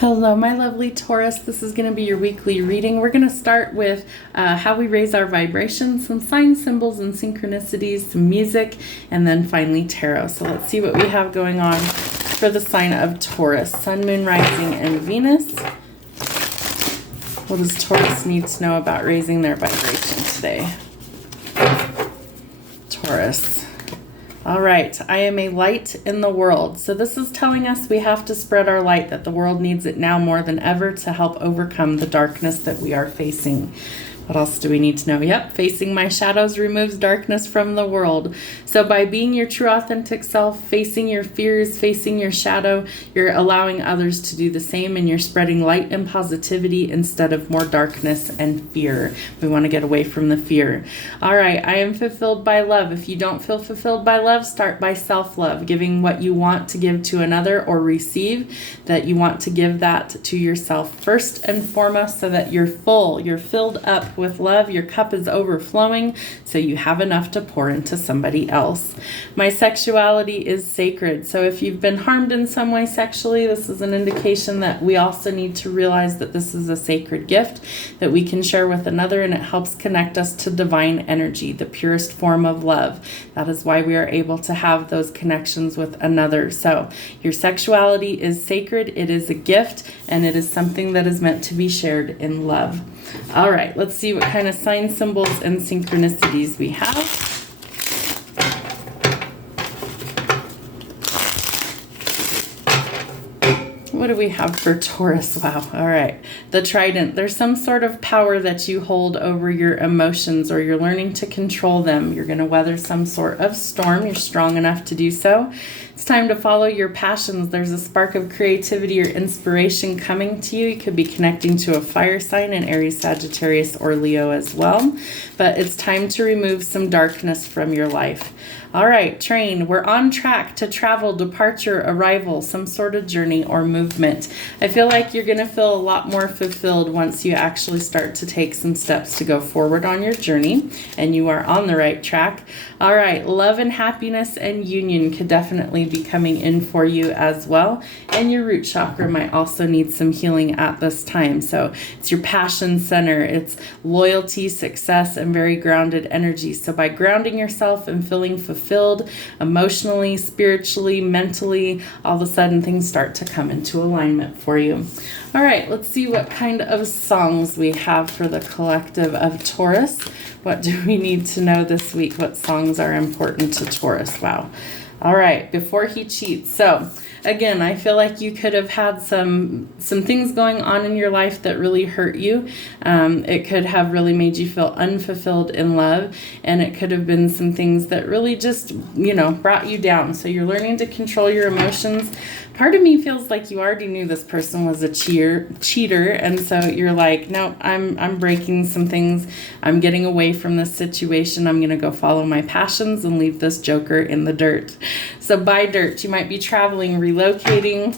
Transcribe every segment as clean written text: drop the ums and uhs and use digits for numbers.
Hello, my lovely Taurus. This is going to be your weekly reading. We're going to start with how we raise our vibration, some signs, symbols, and synchronicities, some music, and then finally tarot. So let's see what we have going on for the sign of Taurus, Sun, Moon, Rising, and Venus. What does Taurus need to know about raising their vibration today? Taurus. All right, I am a light in the world. So this is telling us we have to spread our light, that the world needs it now more than ever to help overcome the darkness that we are facing. What else do we need to know? Yep, facing my shadows removes darkness from the world. So by being your true authentic self, facing your fears, facing your shadow, you're allowing others to do the same, and you're spreading light and positivity instead of more darkness and fear. We want to get away from the fear. All right, I am fulfilled by love. If you don't feel fulfilled by love, start by self-love, giving what you want to give to another or receive, that you want to give that to yourself first and foremost, so that you're full, you're filled up with love, your cup is overflowing, so you have enough to pour into somebody else. My sexuality is sacred. So if you've been harmed in some way sexually, this is an indication that we also need to realize that this is a sacred gift that we can share with another, and it helps connect us to divine energy, the purest form of love. That is why we are able to have those connections with another. So your sexuality is sacred, it is a gift, and it is something that is meant to be shared in love. All right, let's see what kind of signs, symbols, and synchronicities we have. What do we have for Taurus? Wow. All right. The Trident. There's some sort of power that you hold over your emotions, or you're learning to control them. You're going to weather some sort of storm. You're strong enough to do so. It's time to follow your passions. There's a spark of creativity or inspiration coming to you. You could be connecting to a fire sign, an Aries, Sagittarius, or Leo as well. But it's time to remove some darkness from your life. All right, train. We're on track to travel, departure, arrival, some sort of journey or movement. I feel like you're going to feel a lot more fulfilled once you actually start to take some steps to go forward on your journey, and you are on the right track. All right, love and happiness and union could definitely be coming in for you as well. And your root chakra might also need some healing at this time. So it's your passion center, it's loyalty, success, and very grounded energy. So by grounding yourself and feeling fulfilled emotionally, spiritually, mentally, all of a sudden things start to come into alignment for you. All right, let's see what kind of songs we have for the collective of Taurus. What do we need to know this week? What songs are important to Taurus? Wow. All right, Before He Cheats. So again, I feel like you could have had some things going on in your life that really hurt you. It could have really made you feel unfulfilled in love, and it could have been some things that really just, brought you down. So you're learning to control your emotions. Part of me feels like you already knew this person was a cheater, and so you're like, no, I'm breaking some things. I'm getting away from this situation. I'm going to go follow my passions and leave this joker in the dirt. So by dirt, you might be traveling, relocating,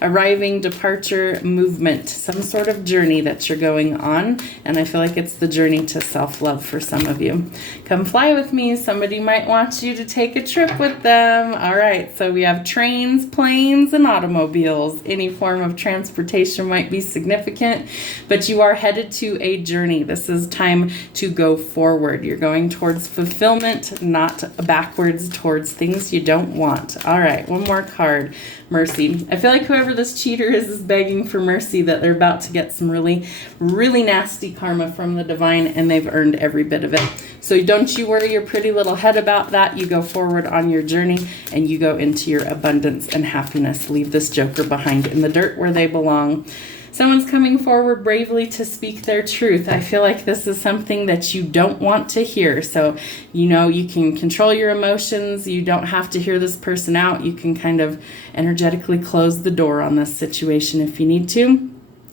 arriving, departure, movement, some sort of journey that you're going on. And I feel like it's the journey to self-love for some of you. Come fly with me. Somebody might want you to take a trip with them. All right, so we have trains, planes, and automobiles. Any form of transportation might be significant, but you are headed to a journey. This is time to go forward. You're going towards fulfillment, not backwards towards things you don't want. All right, one more card. Mercy. I feel like whoever this cheater is begging for mercy, that they're about to get some really, really nasty karma from the divine, and they've earned every bit of it. So don't you worry your pretty little head about that. You go forward on your journey, and you go into your abundance and happiness. Leave this joker behind in the dirt where they belong. Someone's coming forward bravely to speak their truth. I feel like this is something that you don't want to hear. So, you can control your emotions. You don't have to hear this person out. You can kind of energetically close the door on this situation if you need to.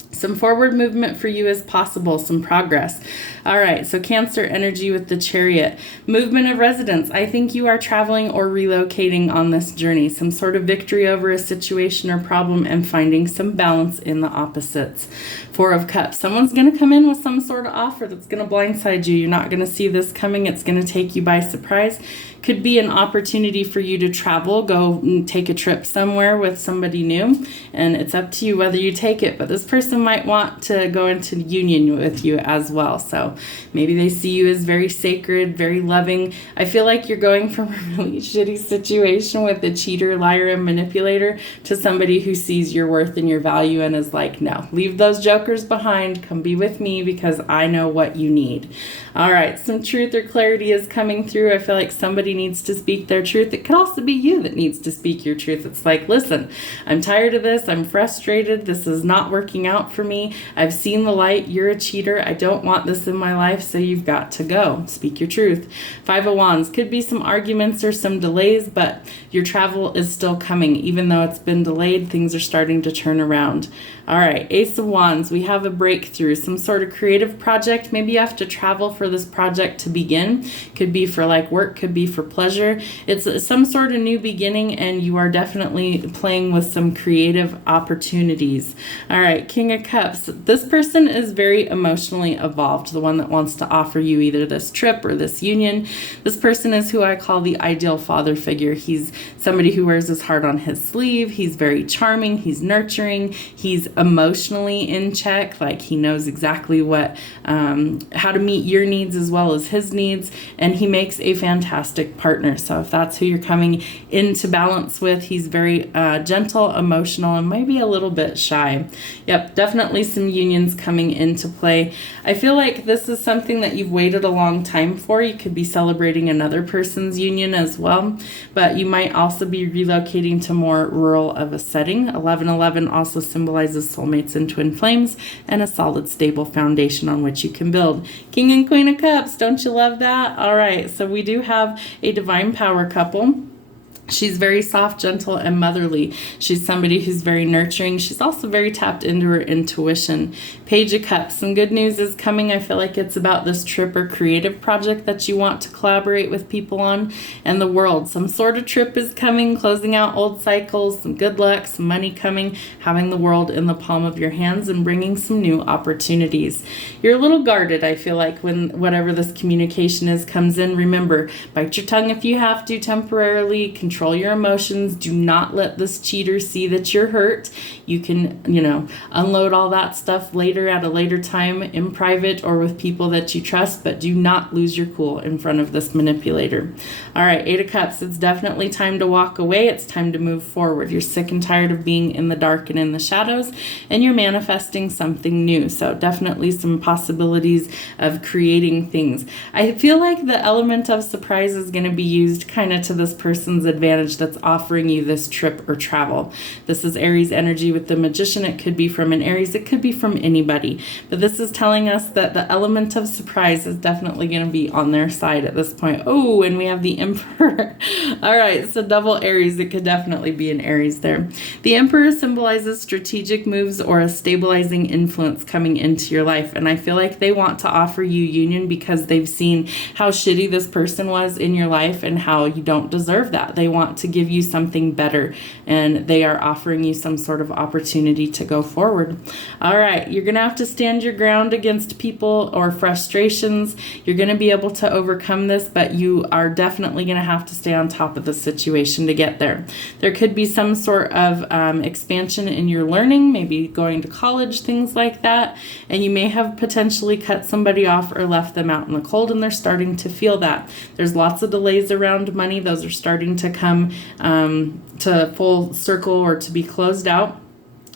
Some forward movement for you is possible, some progress. All right, so Cancer energy with the Chariot. Movement of residence. I think you are traveling or relocating on this journey. Some sort of victory over a situation or problem, and finding some balance in the opposites. Four of Cups. Someone's going to come in with some sort of offer that's going to blindside you. You're not going to see this coming. It's going to take you by surprise. Could be an opportunity for you to travel, go and take a trip somewhere with somebody new, and it's up to you whether you take it. But this person might want to go into union with you as well. So maybe they see you as very sacred, very loving. I feel like you're going from a really shitty situation with a cheater, liar, and manipulator to somebody who sees your worth and your value and is like, no, leave those jokers behind. Come be with me because I know what you need. All right, some truth or clarity is coming through. I feel like somebody needs to speak their truth. It could also be you that needs to speak your truth. It's like, listen, I'm tired of this. I'm frustrated. This is not working out for me. I've seen the light. You're a cheater. I don't want this in my life, so you've got to go. Speak your truth. Five of Wands. Could be some arguments or some delays, but your travel is still coming. Even though it's been delayed, things are starting to turn around. All right, Ace of Wands, we have a breakthrough, some sort of creative project. Maybe you have to travel for this project to begin. Could be for like work, could be for pleasure. It's some sort of new beginning, and you are definitely playing with some creative opportunities. All right, King of Cups. This person is very emotionally evolved, the one that wants to offer you either this trip or this union. This person is who I call the ideal father figure. He's somebody who wears his heart on his sleeve. He's very charming. He's nurturing. He's emotionally in check, like he knows exactly what how to meet your needs as well as his needs, and he makes a fantastic partner. So if that's who you're coming into balance with, he's very gentle, emotional, and maybe a little bit shy. Yep, definitely some unions coming into play. I feel like this is something that you've waited a long time for. You could be celebrating another person's union as well, but you might also be relocating to more rural of a setting. 1111 also symbolizes soulmates and twin flames and a solid, stable foundation on which you can build. King and Queen of Cups, don't you love that? All right, so we do have a divine power couple. She's very soft, gentle, and motherly. She's somebody who's very nurturing. She's also very tapped into her intuition. Page of Cups. Some good news is coming. I feel like it's about this trip or creative project that you want to collaborate with people on. And the world. Some sort of trip is coming, closing out old cycles, some good luck, some money coming, having the world in the palm of your hands and bringing some new opportunities. You're a little guarded, I feel like, when whatever this communication is comes in. Remember, bite your tongue if you have to temporarily. Control your emotions. Do not let this cheater see that you're hurt. You can, unload all that stuff later at a later time in private or with people that you trust, but do not lose your cool in front of this manipulator. All right, Eight of Cups. It's definitely time to walk away. It's time to move forward. You're sick and tired of being in the dark and in the shadows, and you're manifesting something new. So definitely some possibilities of creating things. I feel like the element of surprise is going to be used kind of to this person's advantage that's offering you this trip or travel. This is Aries energy with the Magician. It could be from an Aries. It could be from anybody. But this is telling us that the element of surprise is definitely going to be on their side at this point. Oh, and we have the Emperor. All right, so double Aries. It could definitely be an Aries there. The Emperor symbolizes strategic moves or a stabilizing influence coming into your life. And I feel like they want to offer you union because they've seen how shitty this person was in your life and how you don't deserve that. They want to give you something better, and they are offering you some sort of opportunity to go forward. All right, you're going to have to stand your ground against people or frustrations. You're going to be able to overcome this, but you are definitely going to have to stay on top of the situation to get there. There could be some sort of expansion in your learning, maybe going to college, things like that, and you may have potentially cut somebody off or left them out in the cold, and they're starting to feel that. There's lots of delays around money. Those are starting to come to full circle or to be closed out.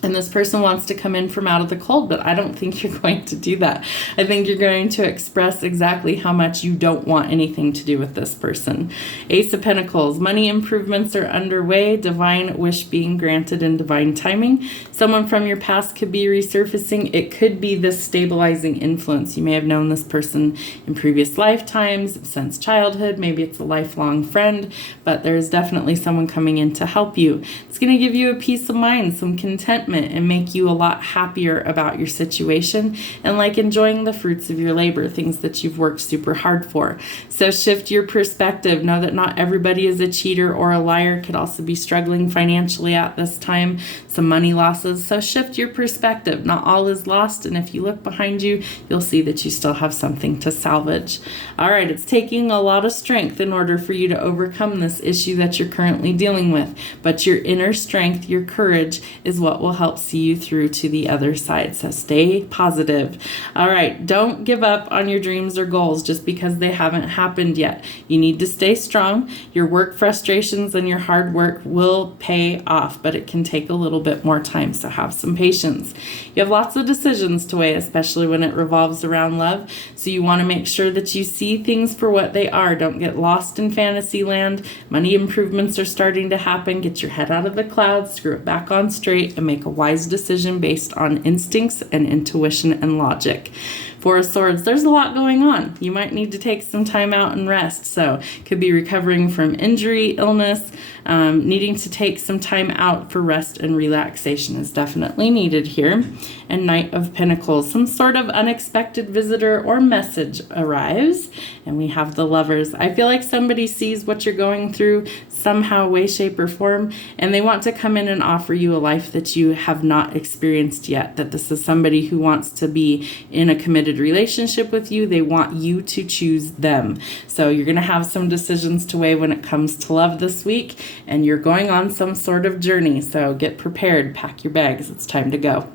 And this person wants to come in from out of the cold, but I don't think you're going to do that. I think you're going to express exactly how much you don't want anything to do with this person. Ace of Pentacles. Money improvements are underway. Divine wish being granted in divine timing. Someone from your past could be resurfacing. It could be this stabilizing influence. You may have known this person in previous lifetimes, since childhood. Maybe it's a lifelong friend, but there's definitely someone coming in to help you. It's going to give you a peace of mind, some contentment, contentment and make you a lot happier about your situation and like enjoying the fruits of your labor, things that you've worked super hard for. So shift your perspective. Know that not everybody is a cheater or a liar. Could also be struggling financially at this time, some money losses. So shift your perspective. Not all is lost, and if you look behind you, you'll see that you still have something to salvage. All right, it's taking a lot of strength in order for you to overcome this issue that you're currently dealing with, but your inner strength, your courage, is what will help see you through to the other side. So stay positive. All right, don't give up on your dreams or goals just because they haven't happened yet. You need to stay strong. Your work frustrations and your hard work will pay off, but it can take a little bit more time, so have some patience. You have lots of decisions to weigh, especially when it revolves around love, so you want to make sure that you see things for what they are. Don't get lost in fantasy land. Money improvements are starting to happen. Get your head out of the clouds, screw it back on straight, and make a wise decision based on instincts and intuition and logic. Four of Swords, there's a lot going on. You might need to take some time out and rest. So could be recovering from injury, illness, needing to take some time out for rest and relaxation is definitely needed here. And Knight of Pentacles, some sort of unexpected visitor or message arrives. And we have the Lovers. I feel like somebody sees what you're going through somehow, way, shape, or form, and they want to come in and offer you a life that you have not experienced yet. That this is somebody who wants to be in a committed relationship with you. They want you to choose them. So you're going to have some decisions to weigh when it comes to love this week, and you're going on some sort of journey. So get prepared, pack your bags. It's time to go.